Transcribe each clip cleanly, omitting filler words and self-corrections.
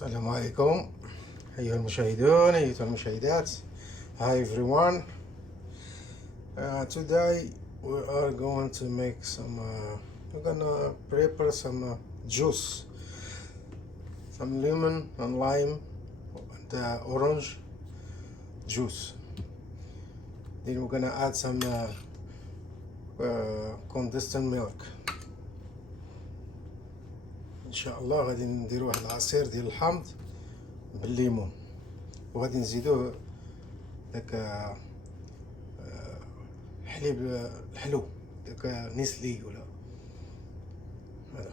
السلام عليكم أيها المشاهدون أيها المشاهدات. Hi everyone. Today we are going to make some we're gonna prepare some juice, some lemon and lime and orange juice. Then we're gonna add some condensed milk. ان شاء الله غادي نديرو واحد العصير ديال الحامض بالليمون، وغادي نزيدوه داك حليب الحلو داك نيسلي ولا هذا،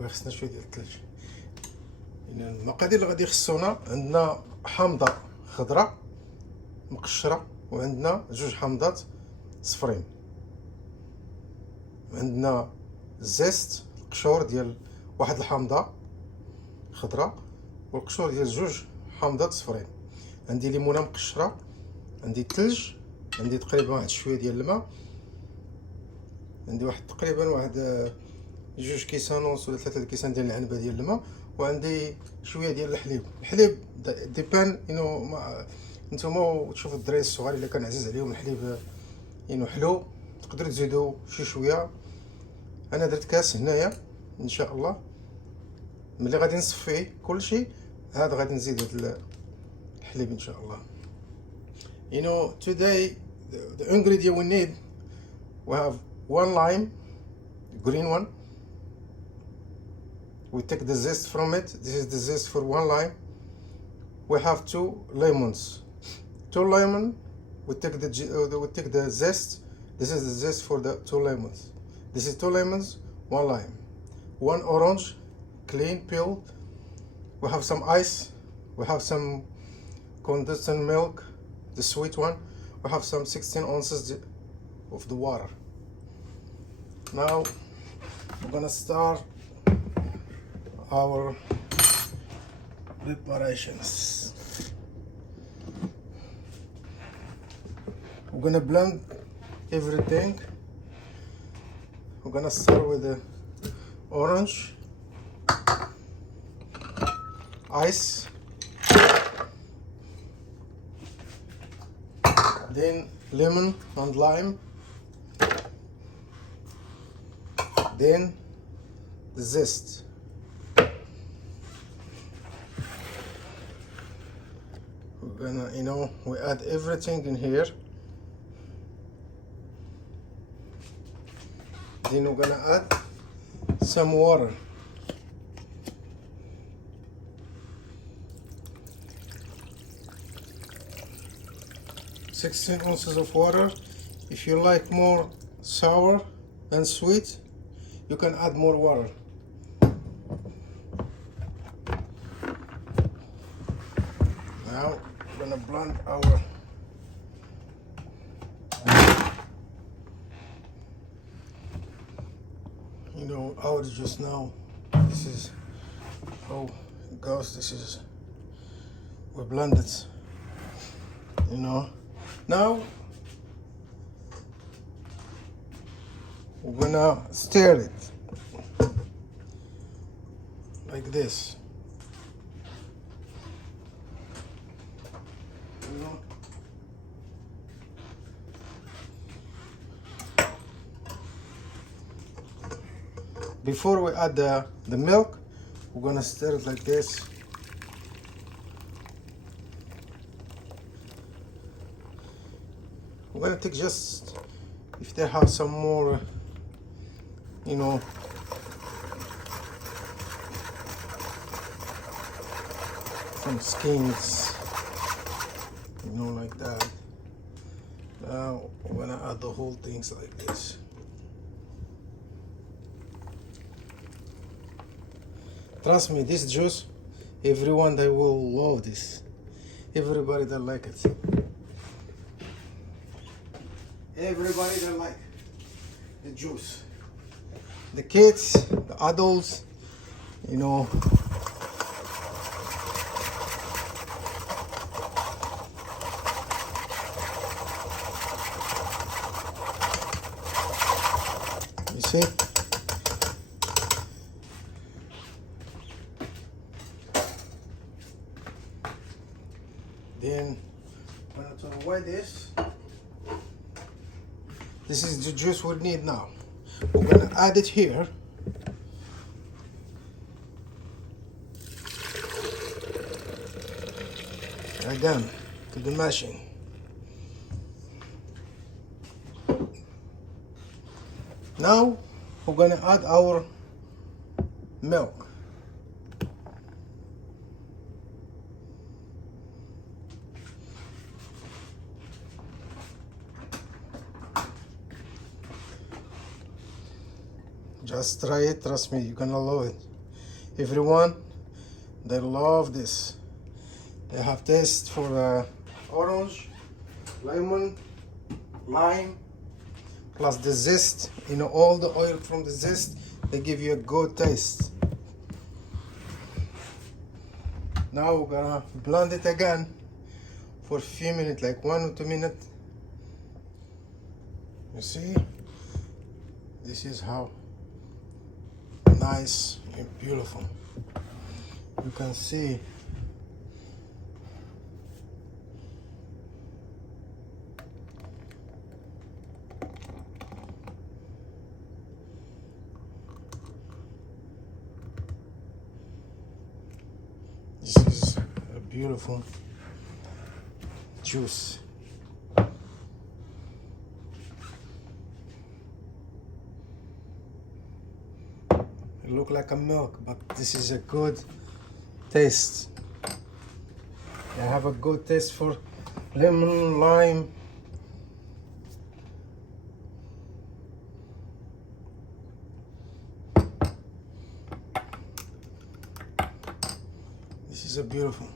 وخصنا شويه ديال الثلج. المقادير اللي غادي يخصونا: عندنا حامضه خضراء مقشره، وعندنا جوج حامضات صفرين، عندنا زيست القشور ديال واحد الحامضه خضراء والقشور ديال جوج حامضات صفرين، عندي ليمونه مقشره، عندي الثلج، عندي تقريبا واحد شويه ديال الماء، عندي واحد تقريبا واحد جوج كيسان ونص ولا 3 كيسان ديال العنبه ديال الماء، وعندي شويه ديال الحليب ديبان نتوما تشوفوا الدراري الصغار الا كان عزيز عليهم الحليب حلو تقدروا تزيدوا شي شويه. انا درت كاس هنايا ان شاء الله. ملي غادي نصفيه كلشي هذا غادي نزيد هذا الحليب ان شاء الله. Today the ingredient we need, we have one lime, green one. We take the zest from it. This is the zest for one lime. We have 2 lemons. 2 lemon. We take the zest. This is the zest for the 2 lemons. This is 2 lemons, 1 lime, 1 orange, clean peeled. We have some ice. We have some condensed milk, the sweet one. We have some 16 ounces of the water. Now we're gonna start our preparations. We're gonna blend everything. We're gonna start with the orange, ice, then lemon and lime, then the zest. We're gonna, we add everything in here. Then we're gonna add some water. Sixteen ounces of water. If you like more sour and sweet, you can add more water. Now we're gonna blend our juice now. This is how it goes. This is, we blend it, Now we're gonna stir it like this. Before we add the milk, we're gonna stir it like this. We're gonna take just, if they have some more, some skins, like that. Now we're gonna add the whole things like this. Trust me, this juice, everyone they will love this. Everybody that like it. Everybody that like the juice. The kids, the adults, You see? Then I'm gonna turn away this. This is the juice we need now. We're gonna add it here. Again, to the mashing. Now we're gonna add our milk. Just try it, trust me, you're gonna love it. Everyone, they love this. They have taste for orange, lemon, lime, plus the zest. You know, all the oil from the zest, they give you a good taste. Now we're gonna blend it again for a few minutes, like 1 or 2 minutes. You see, this is how nice and beautiful you can see. This is a beautiful juice. It looks like a milk, but this is a good taste. I have a good taste for lemon, lime. This is a beautiful.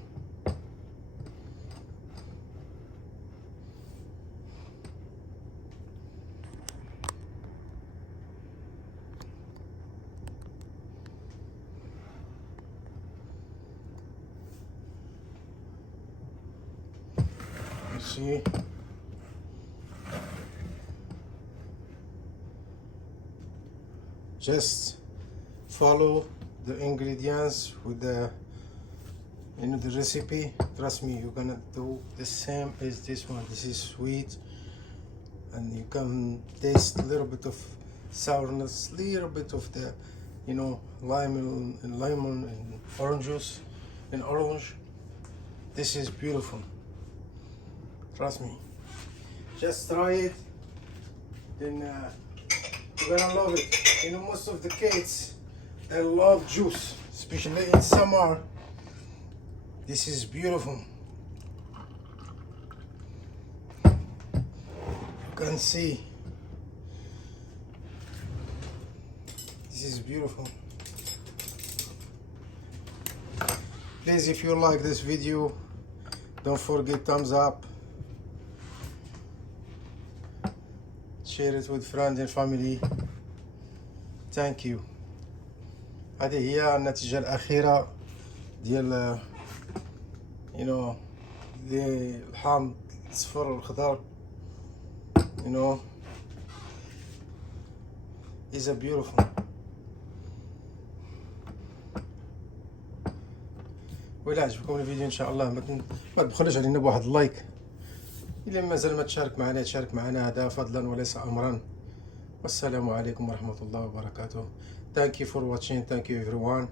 You see? Just follow the ingredients with the the recipe. Trust me, you're gonna do the same as this one. This is sweet, and you can taste a little bit of sourness, little bit of the lime and lemon and orange juice and orange. This is beautiful, trust me. Just try it, then you're gonna love it. Most of the kids, they love juice, especially in summer. This is beautiful. You can see. This is beautiful. Please, if you like this video, don't forget thumbs up. Share it with friends and family. Thank you. هذه هي النتيجة الأخيرة ديال الحامض الصفر والخضر. is a beautiful. وإلا عجبكم الفيديو إن شاء الله ما تبخلوش علينا بواحد اللايك. إلا مازال ما تشارك معنا تشارك معنا، هذا فضلا وليس أمرا. والسلام عليكم ورحمة الله وبركاته. Thank you for watching. Thank you everyone.